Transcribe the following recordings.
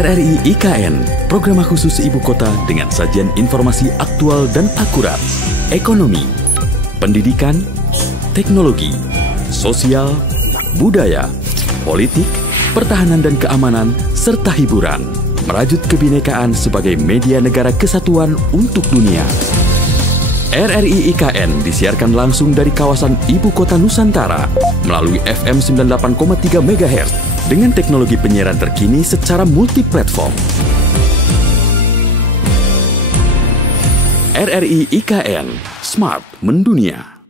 RRI IKN, program khusus ibu kota dengan sajian informasi aktual dan akurat. Ekonomi, pendidikan, teknologi, sosial, budaya, politik, pertahanan dan keamanan, serta hiburan. Merajut kebinekaan sebagai media negara kesatuan untuk dunia. RRI IKN disiarkan langsung dari kawasan Ibu Kota Nusantara melalui FM 98,3 MHz dengan teknologi penyiaran terkini secara multiplatform. RRI IKN, Smart Mendunia.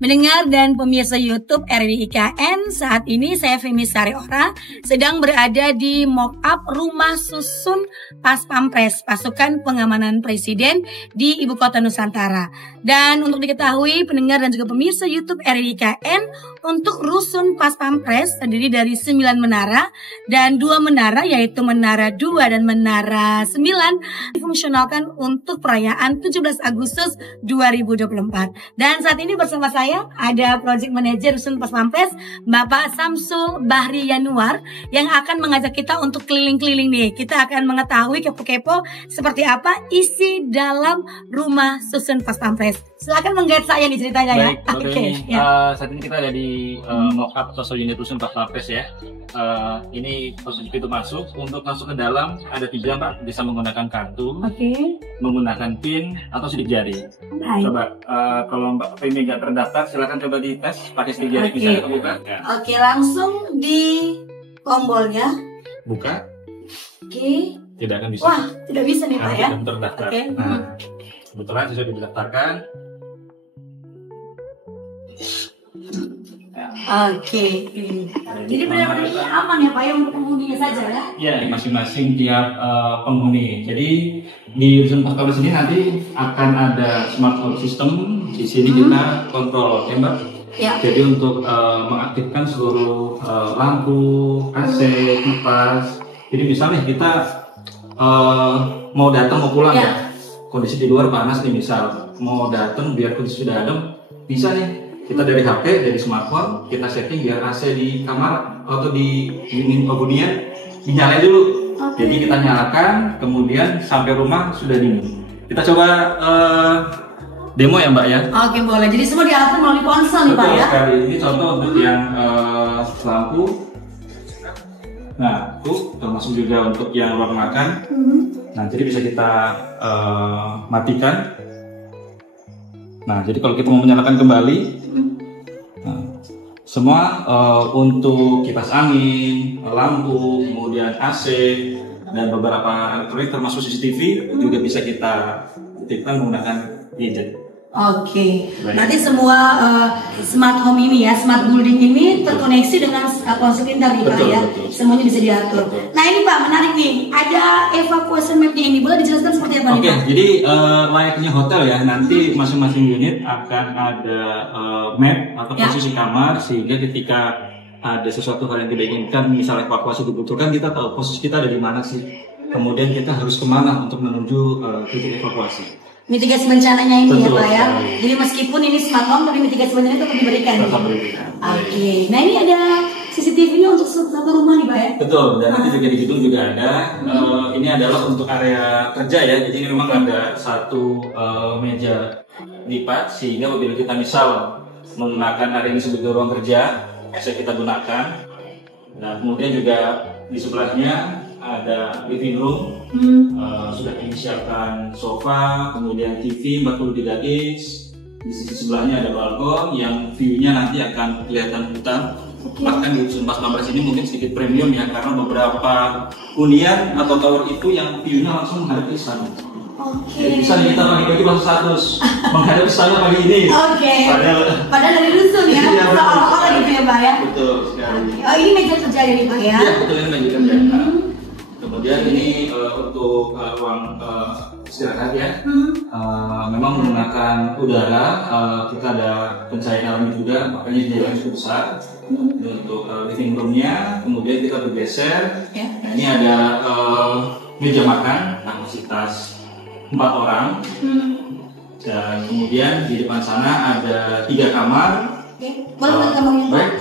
Pendengar dan pemirsa YouTube RRI IKN, saat ini saya Femi Sariora sedang berada di mock-up rumah susun Pas Pampres, pasukan pengamanan presiden di Ibu Kota Nusantara. Dan untuk diketahui pendengar dan juga pemirsa YouTube RRI IKN, untuk rusun Pas Pampres terdiri dari 9 menara dan 2 menara yaitu Menara 2 dan Menara 9 difungsionalkan untuk perayaan 17 Agustus 2024. Dan saat ini bersama saya ada Project Manager Rusun Pas Pampres, Bapak Samsul Bahri Yanuar, yang akan mengajak kita untuk keliling-keliling nih. Kita akan mengetahui kepo-kepo seperti apa isi dalam rumah susun Pas Pampres. Silakan menggait saya nih ceritanya. Baik, ya. Oke. Ya. Saat ini kita ada di mock-up sosok unit Rusun Pas Pampres ya. Ini proses pintu masuk. Untuk masuk ke dalam ada 3 Mbak, bisa menggunakan kartu, menggunakan PIN atau sidik jari. Baik. Coba kalau Mbak Femi nggak terdaftar, silakan coba dites pakai sidik jari. Bisa terbuka. Ya. Oke, langsung di tombolnya. Buka. Oke. Tidak akan bisa. Wah, tidak bisa nih Pak ya. Belum terdaftar. Oke. Nah, kebetulan sudah didaftarkan. Oke. Jadi benar-benar ini aman ya Pak ya untuk penghuninya saja ya? Ya, masing-masing tiap penghuni. Jadi di Rusun Pas Pampres ini nanti akan ada smart home system. Di sini kita kontrol, ya Mbak. Ya. Jadi untuk mengaktifkan seluruh lampu, AC, kipas. Jadi misalnya kita mau datang mau pulang ya. Kondisi di luar panas nih, misal mau datang biar kondisi sudah adem, bisa nih. Kita dari HP, dari smartphone, kita setting biar AC di kamar atau di unit hunian dinyalain dulu. Jadi kita nyalakan, kemudian sampai rumah sudah dingin. Kita coba demo ya Mbak ya. Oke, boleh. Jadi semua diatur melalui ponsel nih Pak ya? Sekali. Ini contoh untuk yang lampu. Nah, itu termasuk juga untuk yang ruang makan. Nah, jadi bisa kita matikan. Nah, jadi kalau kita mau menyalakan kembali, nah, semua untuk kipas angin, lampu, kemudian AC, dan beberapa elektronik termasuk CCTV juga bisa kita aktifkan menggunakan gadget. Oke, nanti semua smart home ini ya, smart building ini terkoneksi dengan ponsel pintar nih Pak ya, semuanya bisa diatur. Nah ini Pak menarik nih, ada evacuation mapnya ini, boleh dijelaskan seperti apa nih Pak? Jadi layaknya hotel ya, nanti masing-masing unit akan ada map atau posisi kamar, sehingga ketika ada sesuatu hal yang tidak inginkan, misalnya evakuasi dibutuhkan, kita tahu posisi kita ada di mana sih, kemudian kita harus kemana untuk menuju titik evakuasi. Mitigasi bencananya ini. Betul, ya Pak ya. sekali. Jadi meskipun ini smart home tapi mitigasi bencananya tetap diberikan. Oke. Nah ini ada CCTV-nya untuk satu rumah nih Pak ya. Betul. Dan nanti juga di gedung juga ada. Ini adalah untuk area kerja ya. Jadi ini memang ada satu meja lipat sehingga apabila kita misal menggunakan area ini sebagai ruang kerja, bisa kita gunakan. Nah kemudian juga di sebelahnya ada living room, sudah disiapkan sofa, kemudian TV 43 inch. Di sisi sebelahnya ada balkon yang view-nya nanti akan kelihatan hutan Bahkan di Dusun Pas Pampres ini mungkin sedikit premium ya, karena beberapa hunian atau tower itu yang view-nya langsung menghadap ke istana. Bisa kita pagi-pagi langsung 100 menghadap istana pagi ini. Padahal dari dusun ya, seolah-olah gitu ya Pak ya. Betul sekali. Oh, ini meja kerja ini Pak ya? Iya, betul, ini meja kerja. Kemudian ini untuk ruang istirahat ya. Memang menggunakan udara, kita ada pencahayaan alami juga, makanya dia yang cukup besar. Untuk living roomnya, kemudian kita bergeser. Nah, ini ada meja makan, kapasitas 4 orang. Dan kemudian di depan sana ada 3 kamar. Boleh kamarnya? Baik.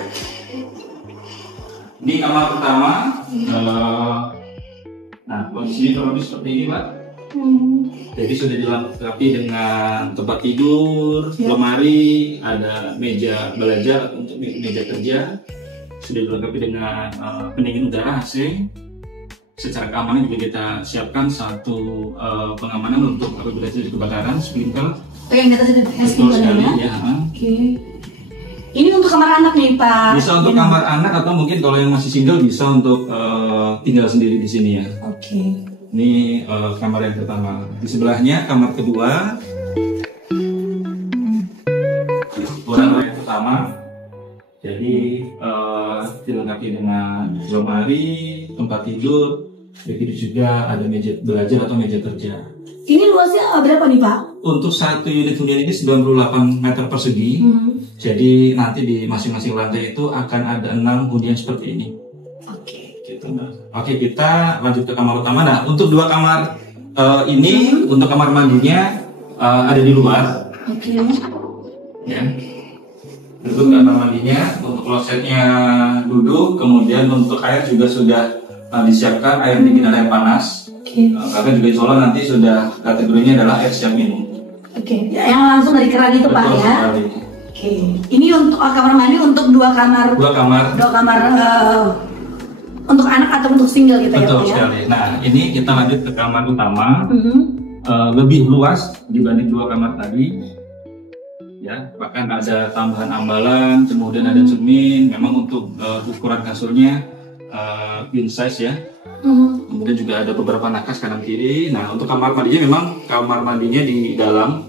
Ini kamar pertama. Nah, kondisinya kurang lebih seperti ini, Pak. Jadi sudah dilengkapi dengan tempat tidur, lemari, ada meja belajar untuk meja kerja, sudah dilengkapi dengan pendingin udara AC. Secara keamanan juga kita siapkan satu pengamanan untuk apabila terjadi kebakaran, sprinkler. Yang di atas itu sprinkler ya? Ini untuk kamar anak nih Pak. Bisa untuk kamar anak atau mungkin kalau yang masih single bisa untuk tinggal sendiri di sini ya. Ini kamar yang pertama. Di sebelahnya kamar kedua. Kamar yang pertama. Jadi dilengkapi dengan lemari, tempat tidur, begitu juga ada meja belajar atau meja kerja. Ini luasnya berapa nih Pak? Untuk satu unit hunian ini 98 meter persegi. Jadi nanti di masing-masing lantai itu akan ada 6 hunian seperti ini. Oke, kita lanjut ke kamar utama. Nah, untuk 2 kamar ini untuk kamar mandinya ada di luar. Ya. Untuk kamar mandinya, untuk klosetnya duduk, kemudian untuk air juga sudah disiapkan air dingin dan air panas. Karena juga insya Allah nanti sudah kategorinya adalah air siap minum. Yang langsung dari keran itu Pak ya. Ini untuk kamar mandi untuk 2 kamar. 2 kamar untuk anak atau untuk single gitu. Betul sekali. Nah, ini kita lanjut ke kamar utama. Lebih luas dibanding 2 kamar tadi. Ya, bahkan ada tambahan ambalan, kemudian ada cermin. Memang untuk ukuran kasurnya queen size ya. Kemudian juga ada beberapa nakas kanan kiri. Nah, untuk kamar mandinya memang kamar mandinya di dalam.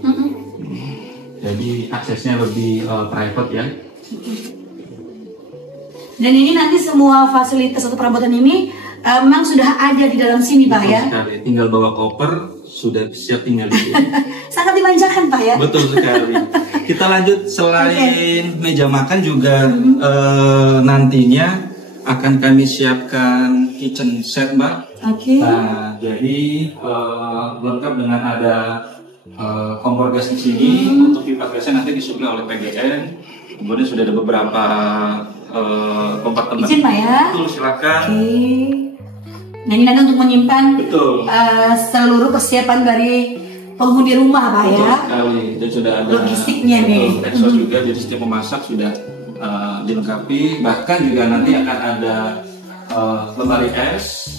Jadi aksesnya lebih private ya. Dan ini nanti semua fasilitas atau perabotan ini memang sudah ada di dalam sini Pak ya. Sekali. Tinggal bawa koper, sudah siap tinggal di sini. Sangat dimanjakan Pak ya. Betul sekali. Kita lanjut, selain meja makan juga nantinya akan kami siapkan kitchen set Mbak. Nah, jadi lengkap dengan ada kompor gas di sini. Untuk pipa gasnya nanti disuplai oleh PGN. Kemudian sudah ada beberapa kompartemen. Izin Pak ya. Betul, silakan. Nah, ini nanti untuk menyimpan seluruh persiapan dari penghuni rumah Pak ya. Betul sekali. Dan sudah ada logistiknya nih. Exhaust juga, jadi setiap memasak sudah dilengkapi. Bahkan juga nanti akan ada lemari es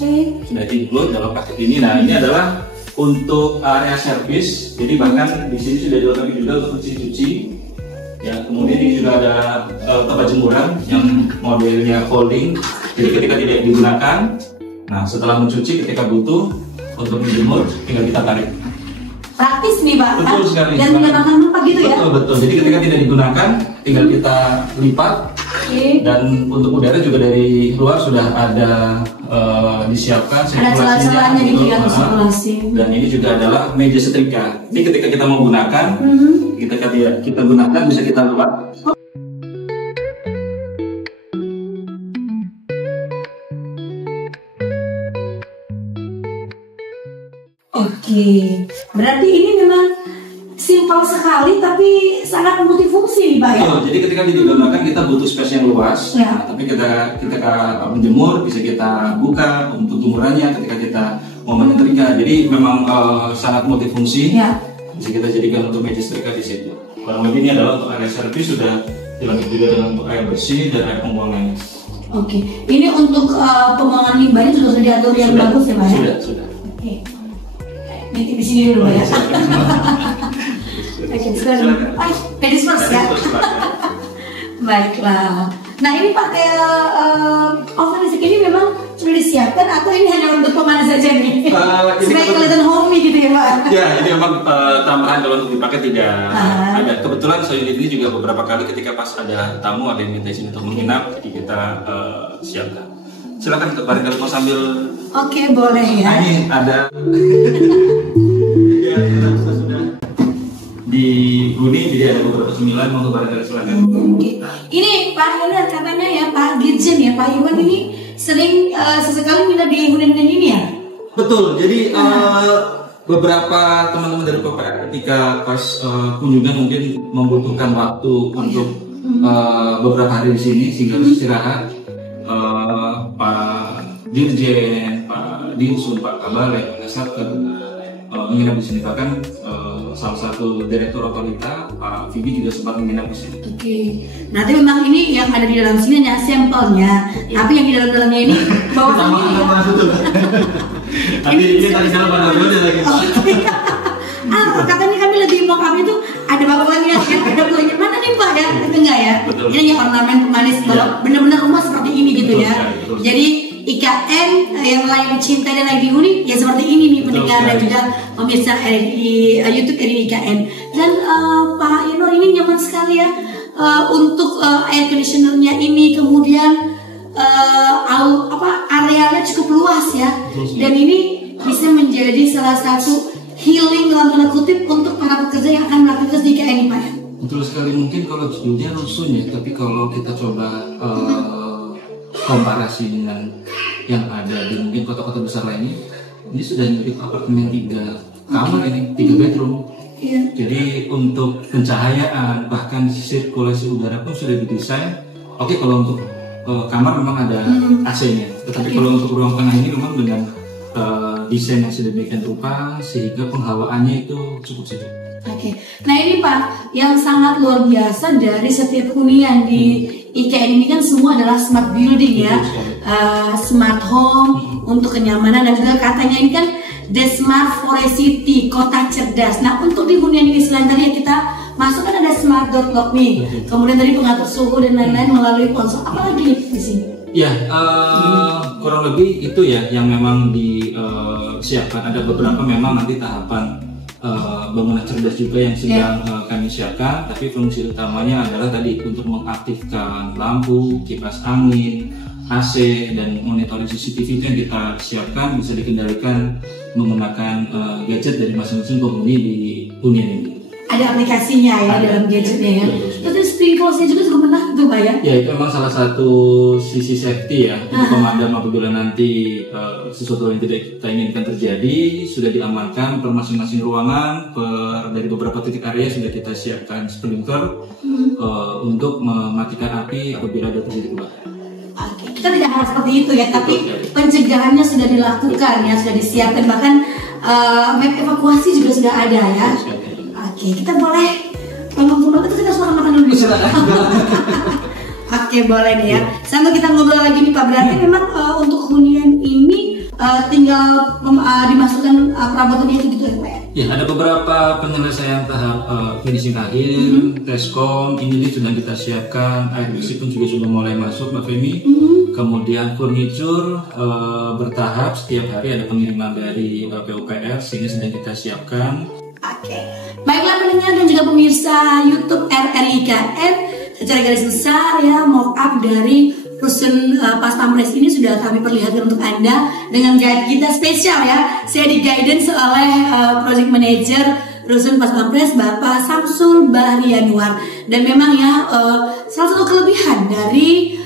sudah include dalam paket ini. Nah, ini adalah untuk area servis. Jadi bahkan di sini sudah dilengkapi juga untuk cuci-cuci. Ya, kemudian ini juga ada tempat jemuran yang modelnya folding. Jadi ketika tidak digunakan, nah setelah mencuci ketika butuh untuk menjemur tinggal kita tarik. Praktis nih Pak. Betul sekali. Dan mendapatkan tempat gitu ya. Betul. Jadi ketika tidak digunakan tinggal kita lipat. Dan untuk udara juga dari luar sudah ada disiapkan sirkulasinya. Ada celah-celahnya gitu ya, sirkulasi. Dan ini juga adalah meja setrika. Jadi ketika kita mau gunakan, kita gunakan bisa kita lipat. Berarti ini memang simpel sekali tapi sangat multifungsi nih Pak ya. Jadi ketika digunakan kita butuh space yang luas. Nah, tapi ketika menjemur bisa kita buka untuk jemurannya ketika kita mau menyetrika. Jadi memang sangat multifungsi. Bisa kita jadikan untuk meja setrika di situ. Kurang lebih ini adalah untuk area servis sudah dilengkapi juga dengan untuk air bersih dan air pembuangannya. Ini untuk pembuangan limbahnya sudah diatur yang bagus ya Pak ya. Sudah. Nanti di sini dulu ya. Ladies first ya. Baiklah. Nah ini pakai oven listrik ini memang sudah disiapkan atau ini hanya untuk pemanas saja nih? Supaya kelihatan homey gitu ya Pak? Ya, ini memang tambahan kalau untuk dipakai tidak ada. Kebetulan unit ini juga beberapa kali ketika pas ada tamu ada yang minta izin untuk menginap, jadi kita siapkan. Silakan untuk barangkali mau sambil. Oke, boleh ya. Nah, ini ada. Ya, kita sudah dihuni, jadi ada beberapa cemilan mau barangkali silakan. Ini Pak Iwan katanya ya Pak Dirjen ya Pak Iwan ini sering sesekali minta di hunian ini ya? Betul, jadi beberapa teman-teman dari PPR ketika pas kunjungan mungkin membutuhkan waktu untuk beberapa hari di sini sehingga harus istirahat. Pak Dirjen, Pak Dinsun, Pak Kabalek, Satker menginap di sini, bahkan salah satu direktur otorita Pak Vivi juga sempat menginap di sini. Oke, nanti memang ini yang ada di dalam sini hanya sampelnya, tapi yang di dalamnya ini bawaannya sama betul. Tapi ini tadi dalam ada lagi. Katanya kami lebih mau kami itu ada bakalannya, ada buahnya mana nih Pak ya? Itu enggak ya? Betul. Ini hanya ornamen pemanis kalau benar-benar rumah seperti ini gitu ya. Betul. Jadi IKN yang lain dicintai dan lain dihuni ya seperti ini nih pendengar dan juga pemirsa RRI YouTube RRI IKN. Dan Pak Ino ini nyaman sekali ya untuk air conditionernya ini, kemudian arealnya cukup luas ya. Dan ini bisa menjadi salah satu healing dalam tanda kutip untuk para pekerja yang akan beraktivitas di IKN ini Pak ya. Betul sekali, mungkin kalau judulnya rusun ya, tapi kalau kita coba komparasi dengan yang ada di mungkin kota-kota besar lainnya, ini sudah mirip apartemen 3 kamar ini, 3 bedroom. Iya. Jadi untuk pencahayaan bahkan sirkulasi udara pun sudah didesain. Oke, kalau untuk kamar memang ada AC-nya, tetapi kalau untuk ruang tengah ini memang dengan desain yang sedemikian rupa sehingga penghawaannya itu cukup sejuk. Oke, nah ini Pak, yang sangat luar biasa dari setiap hunian di IKN ini kan semua adalah smart building ya, smart home untuk kenyamanan dan juga katanya ini kan the smart forest city, kota cerdas. Nah untuk di hunian ini selain tadi ya kita masuk kan ada smart door lock nih, kemudian tadi pengatur suhu dan lain-lain melalui ponsel. Apa lagi di sini? Ya, kurang lebih itu ya yang memang disiapkan. Ada beberapa memang nanti tahapan bangunan cerdas juga yang sedang kami siapkan, tapi fungsi utamanya adalah tadi untuk mengaktifkan lampu, kipas angin, AC, dan monitoring CCTV itu yang kita siapkan bisa dikendalikan menggunakan gadget dari masing-masing penghuni di hunian ini. Ada aplikasinya ya dalam gadgetnya ya. Terus sprinklersnya juga cukup menarik tuh Pak ya? Ya itu memang salah satu sisi safety ya untuk pemadam apabila nanti sesuatu yang tidak kita inginkan terjadi sudah diamankan per masing-masing ruangan dari beberapa titik area sudah kita siapkan sprinkler untuk mematikan api apabila ada terjadi kebakaran. Oke, kita tidak harus seperti itu ya, tapi pencegahannya sudah dilakukan ya, sudah disiapkan, bahkan map evakuasi juga sudah ada ya. Oke, kita boleh ngomong-ngomong itu kita suara makan dulu. Oke, boleh nih ya. Sambil kita ngobrol lagi nih Pak, berarti memang untuk hunian ini tinggal dimasukkan perabotannya itu gitu ya Pak ya? Ya, ada beberapa penyelesaian tahap finishing akhir, teskom, ini sedang kita siapkan, air bersih pun juga sudah mulai masuk Mbak Femi. Kemudian furniture bertahap, setiap hari ada pengiriman dari PUPR sehingga sedang kita siapkan. Oke, baiklah pendengar dan juga pemirsa YouTube RRI IKN, secara garis besar ya mock up dari rusun Pas Pampres ini sudah kami perlihatkan untuk Anda dengan guide kita spesial ya. Saya di guidance oleh Project Manager rusun Pas Pampres Bapak Samsul Bahri Anwar. Dan memang ya salah satu kelebihan dari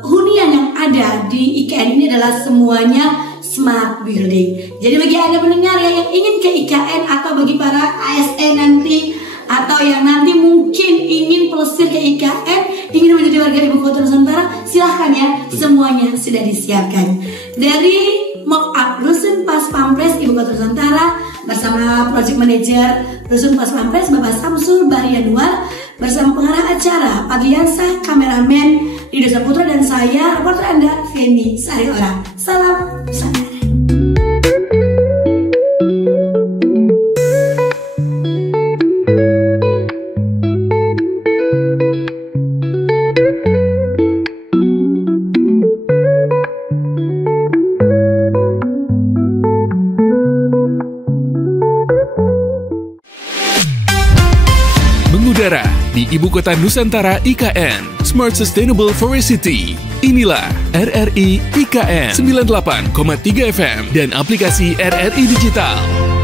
hunian yang ada di IKN ini adalah semuanya smart building. Jadi bagi Anda pendengar ya yang ingin ke IKN atau bagi para ASN nanti atau yang nanti mungkin ingin pelesir ke IKN, ingin menjadi warga ibu kota Nusantara, silahkan ya, semuanya sudah disiapkan. Dari mock up rusun Pas Pampres ibu kota Nusantara bersama Project Manager rusun Pas Pampres Bapak Samsul Bahri Anwar bersama pengarah acara Pagiansa, kameramen Rido Saputra dan saya reporter Anda Feni Sariora. Salam Nusantara. di Ibu Kota Nusantara IKN, Smart Sustainable Forest City. Inilah RRI IKN 98,3 FM dan aplikasi RRI Digital.